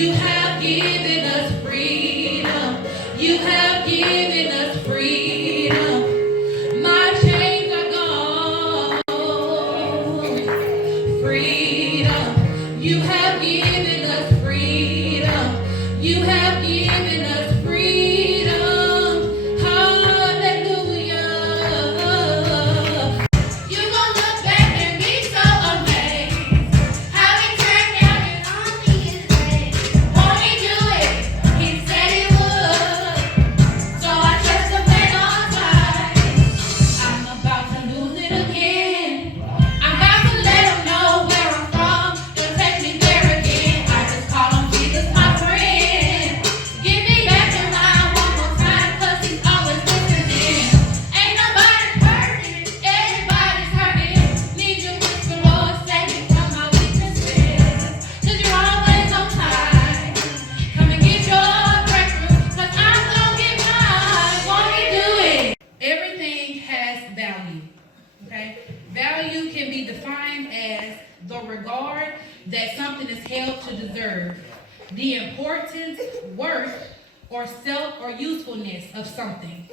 You have given us freedom. You have given us freedom. My chains are gone. Freedom. You have given us freedom. You have given us freedom. Hallelujah. You gon' look back and be so amazed. How he turned down and on me his way. Won't he do it? He said he would. So I trust him and on time. I'm about to lose it again. I'm about to let him know where I'm from. He'll take me there again. I just call him Jesus, my friend. Give me back your mind one more time, 'cause he's always listening. Ain't nobody perfect, everybody's hurting. Need you with the Lord, save me from my weaknesses. 'Cause you're always on time. Come and get your breakthrough, 'cause I'm gonna get mine. Won't he do it? Everything has value. Okay? Value can be defined as the regard that something is held to deserve, the importance, worth, or self or usefulness of something.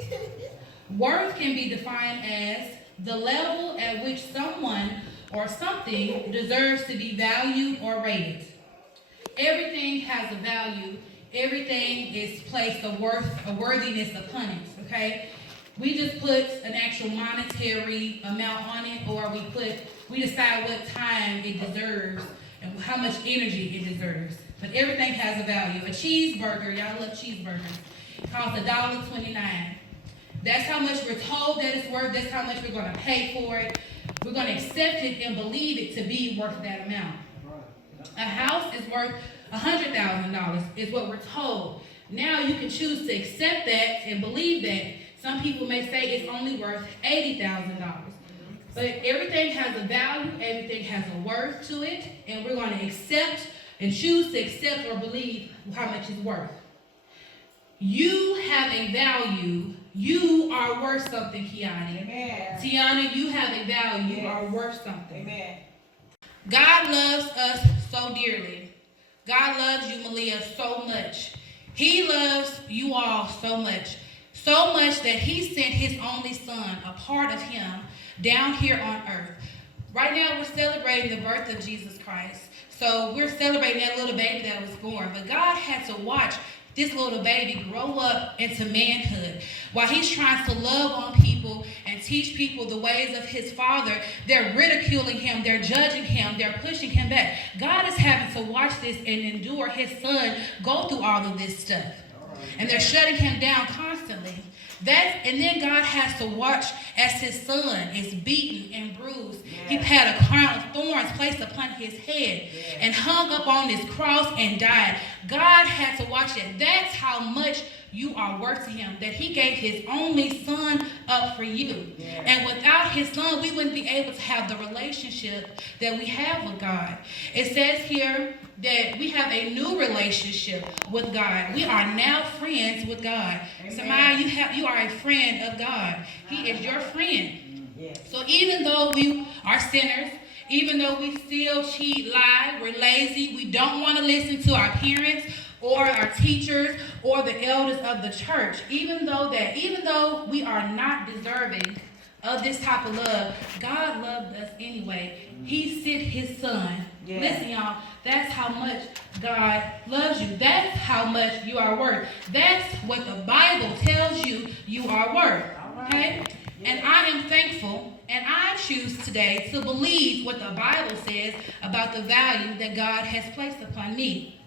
Worth can be defined as the level at which someone or something deserves to be valued or rated. Everything has a value. Everything is placed a worthiness upon it. Okay? We just put an actual monetary amount on it, or we decide what time it deserves and how much energy it deserves. But everything has a value. A cheeseburger, y'all love cheeseburgers, costs $1.29. That's how much we're told that it's worth. That's how much we're going to pay for it. We're going to accept it and believe it to be worth that amount. A house is worth $100,000 is what we're told. Now you can choose to accept that and believe that. Some people may say it's only worth $80,000. But everything has a value, everything has a worth to it, and we're going to accept and choose to accept or believe how much it's worth. You have a value. You are worth something, Kiani. Amen. Tiana, you have a value. You are worth something. Amen. God loves us so dearly. God loves you, Malia, so much. He loves you all so much. So much that he sent his only son, a part of him, down here on earth. Right now we're celebrating the birth of Jesus Christ. So we're celebrating that little baby that was born. But God had to watch this little baby grow up into manhood. While he's trying to love on people and teach people the ways of his father, they're ridiculing him, they're judging him, they're pushing him back. God is having to watch this and endure his son go through all of this stuff. And they're shutting him down constantly. And then God has to watch as his son is beaten and bruised. He had a crown of thorns placed upon his head and hung up on this cross and died. God had to watch it. That's how much you are worth to him, that he gave his only son up for you. And without his son, we wouldn't be able to have the relationship that we have with God. It says here that we have a new relationship with God. We are now friends with God. Samaya, you are a friend of God. He is your friend. So even though we are sinners, even though we still cheat, lie, we're lazy, we don't want to listen to our parents or our teachers or the elders of the church, even though we are not deserving of this type of love, God loved us anyway. He sent his son. Listen, y'all, that's how much God loves you. That's how much you are worth. That's what the Bible tells you you are worth. Okay? And I am thankful, and I choose today to believe what the Bible says about the value that God has placed upon me.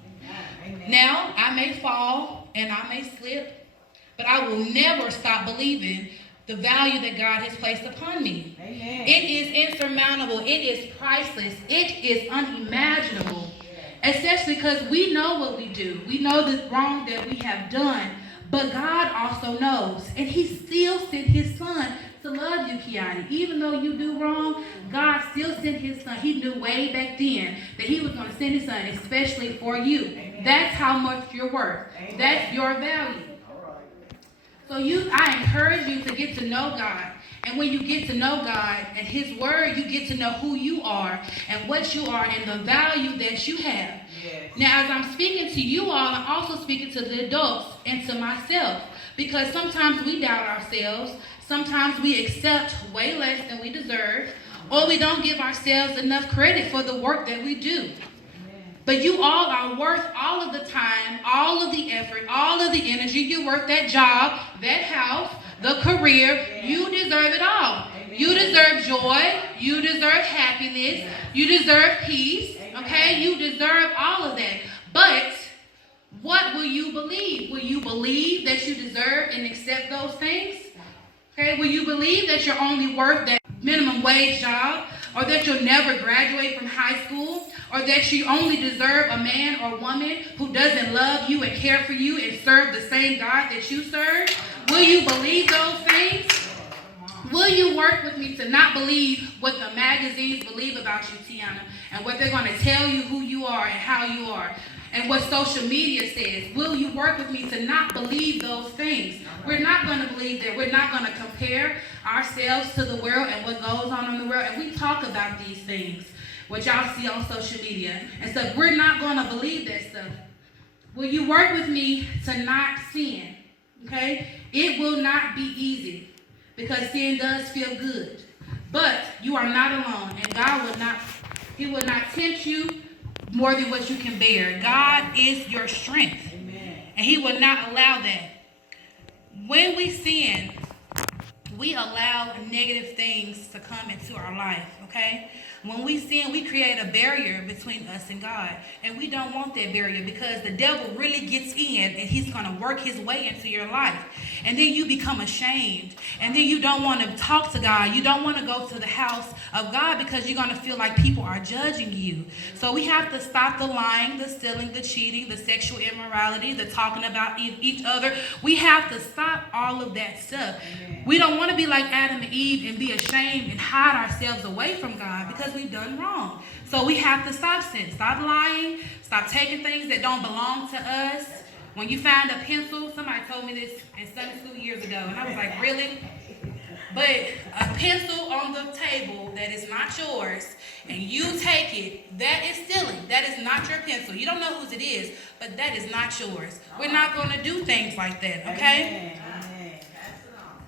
Amen. Now, I may fall and I may slip, but I will never stop believing the value that God has placed upon me. Amen. It is insurmountable. It is priceless. It is unimaginable. Especially because we know what we do. We know the wrong that we have done. But God also knows. And he still sent his son to love you, Kiani. Even though you do wrong, God still sent his son. He knew way back then that he was going to send his son especially for you. Amen. That's how much you're worth. Amen. That's your value. So I encourage you to get to know God And when you get to know God and his word, you get to know who you are and what you are and the value that you have. Yes. Now, as I'm speaking to you all, I'm also speaking to the adults and to myself. Because sometimes we doubt ourselves. Sometimes we accept way less than we deserve. Or we don't give ourselves enough credit for the work that we do. But you all are worth all of the time, all of the effort, all of the energy. You're worth that job, that house, the career. You deserve it all. You deserve joy. You deserve happiness. You deserve peace. Okay? You deserve all of that. But what will you believe? Will you believe that you deserve and accept those things? Okay? Will you believe that you're only worth that minimum wage job? Or that you'll never graduate from high school? Or that you only deserve a man or woman who doesn't love you and care for you and serve the same God that you serve? Will you believe those things? Will you work with me to not believe what the magazines believe about you, Tiana, and what they're going to tell you who you are and how you are, and what social media says? Will you work with me to not believe those things? We're not going to believe that. We're not going to compare ourselves to the world and what goes on in the world. And we talk about these things, what y'all see on social media and stuff. We're not going to believe that stuff. Will you work with me to not sin? Okay? It will not be easy because sin does feel good. But you are not alone, and God will not, he will not tempt you more than what you can bear. God is your strength. Amen. And he will not allow that. When we sin, we allow negative things to come into our life, okay? When we sin, we create a barrier between us and God. And we don't want that barrier because the devil really gets in and he's going to work his way into your life. And then you become ashamed. And then you don't want to talk to God. You don't want to go to the house of God because you're going to feel like people are judging you. So we have to stop the lying, the stealing, the cheating, the sexual immorality, the talking about each other. We have to stop all of that stuff. Amen. We don't want to be like Adam and Eve and be ashamed and hide ourselves away from God because we've done wrong. So we have to stop sin, stop lying, stop taking things that don't belong to us. When you find a pencil, somebody told me this in Sunday school years ago, and I was like, really? But a pencil on the table that is not yours, and you take it, that is stealing. That is not your pencil. You don't know whose it is, but that is not yours. We're not going to do things like that, okay?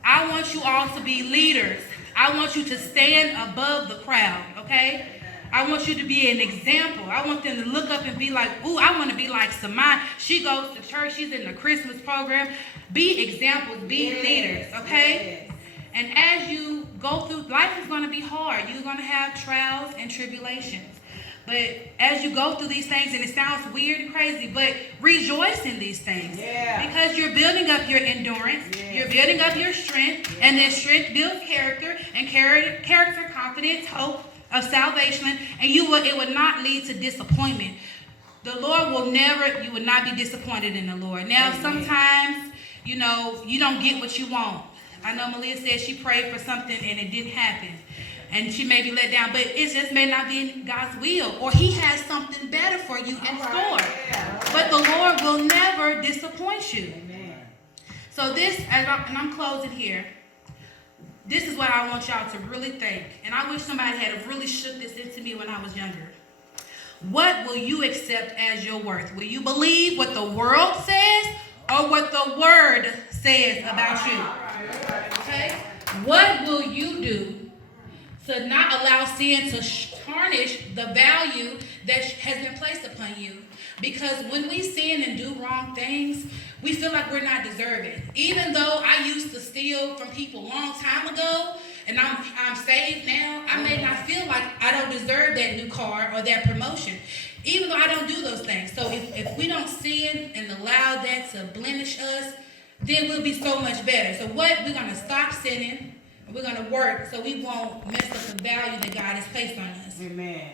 I want you all to be leaders. I want you to stand above the crowd, okay? I want you to be an example. I want them to look up and be like, ooh, I want to be like Samai. She goes to church. She's in the Christmas program. Be examples. Be leaders, okay? And as you go through, life is going to be hard. You're going to have trials and tribulations. But as you go through these things, and it sounds weird and crazy, but rejoice in these things. Yeah. Because you're building up your endurance. Yeah. You're building up your strength. Yeah. And then strength builds character. And character, confidence, hope of salvation. And it would not lead to disappointment. The Lord will never, you will not be disappointed in the Lord. Now, amen. Sometimes, you don't get what you want. I know Malia said she prayed for something and it didn't happen. And she may be let down, but it just may not be in God's will. Or he has something better for you in store. But the Lord will never disappoint you. Amen. So this, and I'm closing here, this is what I want y'all to really think. And I wish somebody had really shook this into me when I was younger. What will you accept as your worth? Will you believe what the world says or what the word says about you? Okay? What will you do to not allow sin to tarnish the value that has been placed upon you? Because when we sin and do wrong things, we feel like we're not deserving. Even though I used to steal from people a long time ago, and I'm saved now, I may not feel like I don't deserve that new car or that promotion, even though I don't do those things. So if we don't sin and allow that to blemish us, then we'll be so much better. So we're going to stop sinning. We're going to work so we won't mess up the value that God has placed on us. Amen.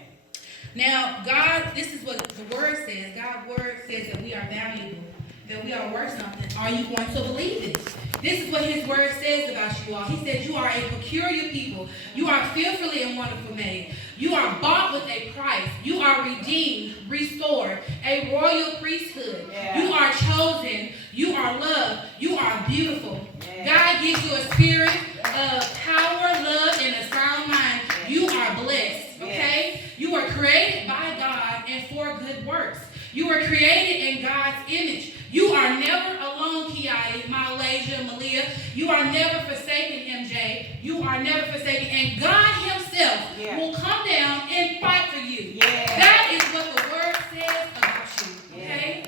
Now, God, this is what the word says. God's word says that we are valuable, that we are worth something. Are you going to believe it? This is what his word says about you all. He says you are a peculiar people. You are fearfully and wonderfully made. You are bought with a price. You are redeemed, restored, a royal priesthood. Yeah. You are chosen. You are loved. You are beautiful. Yeah. God gives you a spirit of power, love, and a sound mind. You are blessed, okay? You are created by God and for good works. You are created in God's image. You are never alone, Kiati, Malaysia, Malia. You are never forsaken, MJ. You are never forsaken. And God himself will come down and fight for you. That is what the word says about you, okay?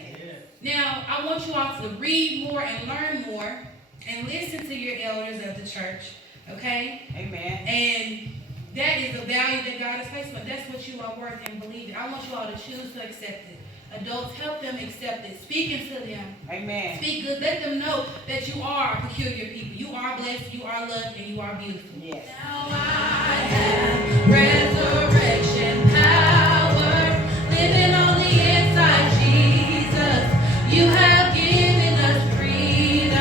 Now, I want you all to read more and learn more and listen to your elders of the church, okay? Amen. And that is the value that God has placed on. That's what you are worth and believe it. I want you all to choose to accept it. Adults, help them accept it. Speak into them. Amen. Speak good. Let them know that you are peculiar people. You are blessed, you are loved, and you are beautiful. Yes. Now I have resurrection power living on the inside, Jesus. You have given us freedom.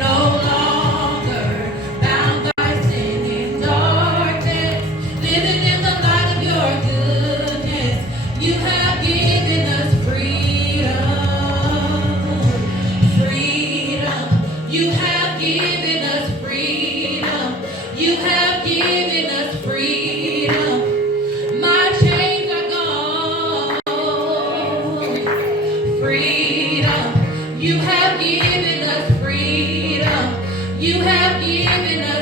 No longer bound by sin and darkness, living in the light of your goodness. You have given us freedom. Freedom. You have given us freedom. You have given us freedom. My chains are gone. Freedom. You have given us freedom. You have given us